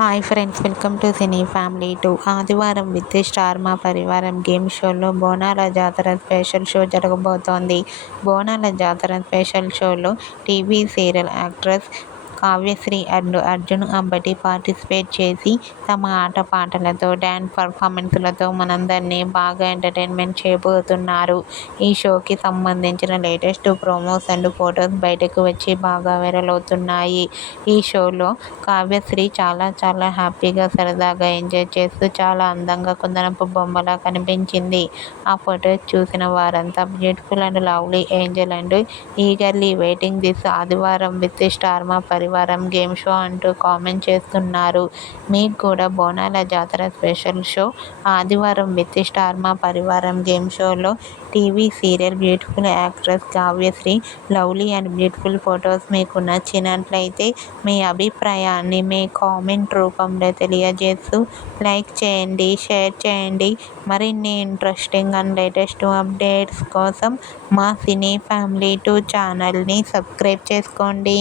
Hi friends, welcome to cine family 2. ఆదివారం with star మా పరివారం గేమ్ షోలో బోనాల జాతర స్పెషల్ షో జరగబోతోంది. బోనాల జాతర స్పెషల్ షోలో TV serial actress Kavyasri and Arjun Ambati participate చేసి తమ ఆటపాటలతో, డ్యాన్స్ పర్ఫార్మెన్స్లతో మనందరినీ బాగా ఎంటర్టైన్మెంట్ చేయబోతున్నారు. ఈ షోకి సంబంధించిన లేటెస్ట్ ప్రోమోస్ అండ్ ఫొటోస్ బయటకు వచ్చి బాగా వైరల్ అవుతున్నాయి. ఈ షోలో కావ్యశ్రీ చాలా హ్యాపీగా, సరదాగా ఎంజాయ్ చేస్తూ చాలా అందంగా కుందనపు బొమ్మలా కనిపించింది. ఆ ఫొటోస్ చూసిన వారంతా beautiful and lovely Angel and eagerly waiting this ఆదివారం విత్ స్టార్ మా పరివారం గేమ్ షో అంటూ కామెంట్ చేస్తున్నారు. మీకు కూడా బోనాల జాతర స్పెషల్ షో ఆదివారం విత్ స్టార్ మా పరివారం గేమ్ షోలో TV serial beautiful actress Kavyasri lovely and beautiful photos మీకు నచ్చినట్లయితే మీ అభిప్రాయాన్ని మీ కామెంట్ రూపంలో తెలియజేస్తూ లైక్ చేయండి, షేర్ చేయండి. మరిన్ని ఇంట్రెస్టింగ్ అండ్ లేటెస్ట్ అప్డేట్స్ కోసం మా సినీ ఫ్యామిలీ 2 ఛానల్ని సబ్స్క్రైబ్ చేసుకోండి.